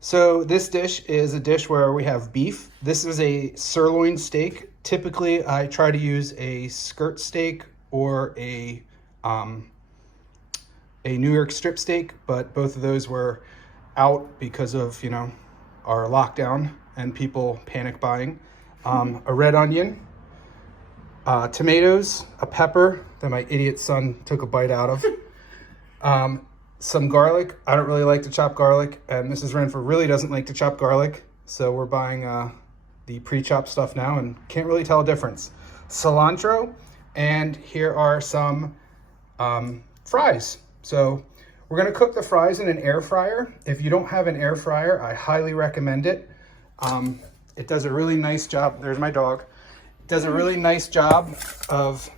So this dish is a dish where we have beef. This is a sirloin steak. Typically, I try to use a skirt steak or a New York strip steak, but both of those were out because of, our lockdown and people panic buying. A red onion, tomatoes, a pepper that my idiot son took a bite out of, some garlic. I don't really like to chop garlic, and Mrs. Renfer really doesn't like to chop garlic, so we're buying the pre-chopped stuff now and can't really tell a difference. Cilantro, and here are some fries. So we're gonna cook the fries in an air fryer. If you don't have an air fryer, I highly recommend it. It does a really nice job. There's my dog. It does a really nice job of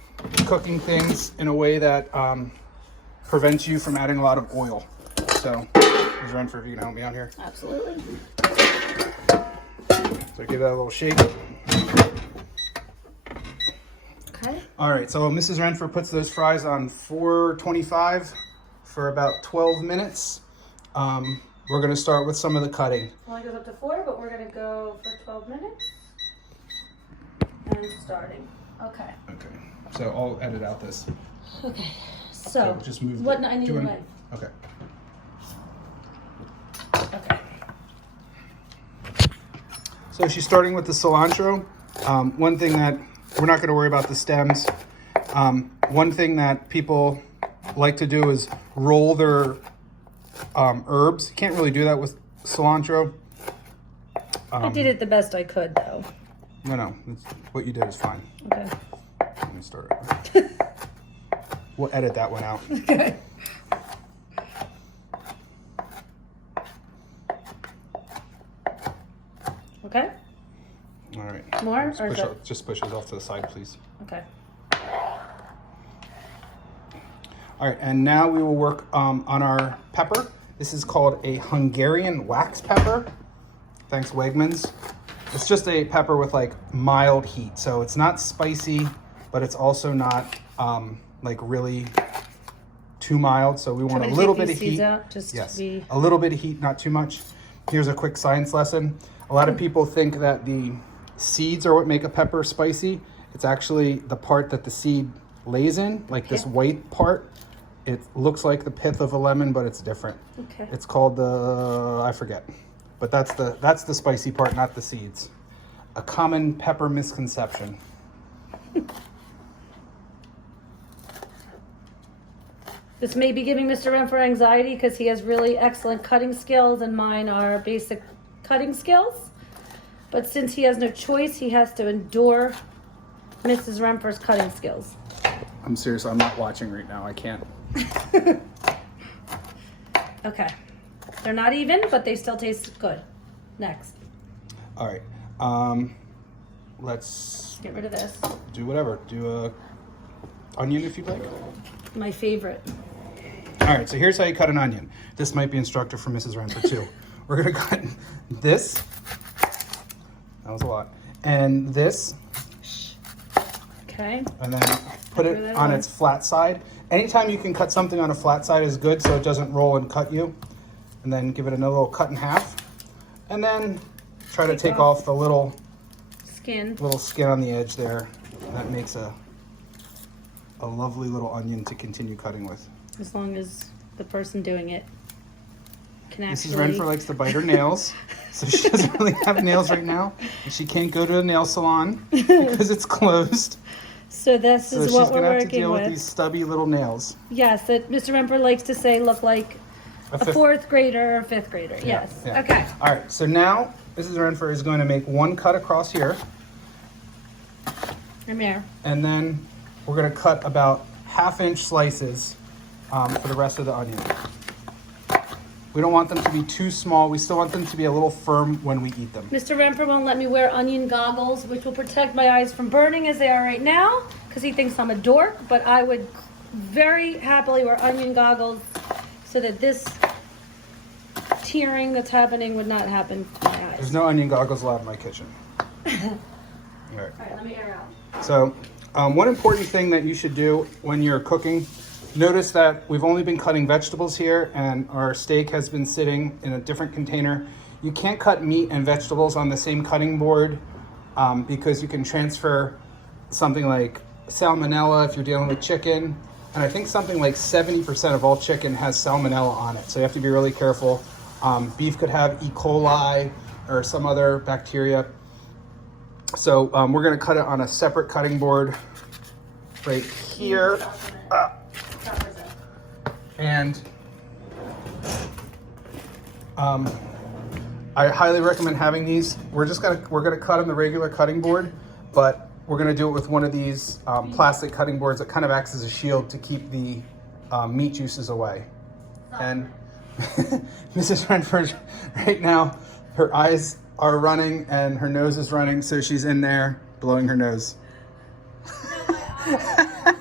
cooking things in a way that prevents you from adding a lot of oil. So, Ms. Renfer, if you can help me out here. Absolutely. So give that a little shake. Okay. All right, so Mrs. Renfer puts those fries on 425 for about 12 minutes. We're gonna start with some of the cutting. Only goes up to 4, but we're gonna go for 12 minutes. And starting. Okay. Okay, so I'll edit out this. Okay. So just move. What I need a knife. Okay. Okay. So she's starting with the cilantro. One thing that we're not going to worry about the stems. One thing that people like to do is roll their herbs. You can't really do that with cilantro. I did it the best I could, though. No, what you did is fine. Okay. Let me start it. We'll edit that one out. Okay. Okay. All right. More? Just push those off to the side, please. Okay. All right, and now we will work on our pepper. This is called a Hungarian wax pepper. Thanks, Wegmans. It's just a pepper with like mild heat. So it's not spicy, but it's also not like really too mild. So we want a little bit of heat. Yes, a little bit of heat, not too much. Here's a quick science lesson. A lot of people think that the seeds are what make a pepper spicy. It's actually the part that the seed lays in, like this white part. It looks like the pith of a lemon, but it's different. Okay. It's called I forget. But that's the spicy part, not the seeds. A common pepper misconception. This may be giving Mr. Renfer anxiety because he has really excellent cutting skills and mine are basic cutting skills. But since he has no choice, he has to endure Mrs. Renfer's cutting skills. I'm serious, I'm not watching right now. I can't. Okay. They're not even, but they still taste good. Next. All right. Let's Get rid of this. do whatever. Do a onion if you'd like. My favorite. All right, so here's how you cut an onion. This might be instructive for Mrs. Renfer too. We're gonna cut this. That was a lot. And this. Okay. And then put it on its flat side. Anytime you can cut something on a flat side is good so it doesn't roll and cut you. And then give it another little cut in half. And then try to take off the little skin on the edge there. And that makes a lovely little onion to continue cutting with. As long as the person doing it can actually... Mrs. Renfer likes to bite her nails, so she doesn't really have nails right now. And she can't go to a nail salon because it's closed. So this is what we're working with. So she's going to have to deal with these stubby little nails. Yes, that Mr. Renfer likes to say look like a fourth grader or fifth grader. Yeah, yes. Yeah. Okay. All right, so now Mrs. Renfer is going to make one cut across here. Come here. And then we're going to cut about 1/2 inch slices for the rest of the onion. We don't want them to be too small. We still want them to be a little firm when we eat them. Mr. Renfer won't let me wear onion goggles, which will protect my eyes from burning as they are right now, because he thinks I'm a dork, but I would very happily wear onion goggles so that this tearing that's happening would not happen to my eyes. There's no onion goggles allowed in my kitchen. All right. All right, let me air out. So one important thing that you should do when you're cooking, notice that we've only been cutting vegetables here and our steak has been sitting in a different container. You can't cut meat and vegetables on the same cutting board because you can transfer something like salmonella if you're dealing with chicken. And I think something like 70% of all chicken has salmonella on it. So you have to be really careful. Beef could have E. coli or some other bacteria. So we're gonna cut it on a separate cutting board right here. And I highly recommend having these. We're gonna cut on the regular cutting board, but we're gonna do it with one of these plastic cutting boards that kind of acts as a shield to keep the meat juices away. And Mrs. Renfer, right now, her eyes are running and her nose is running, so she's in there blowing her nose. No, my eyes.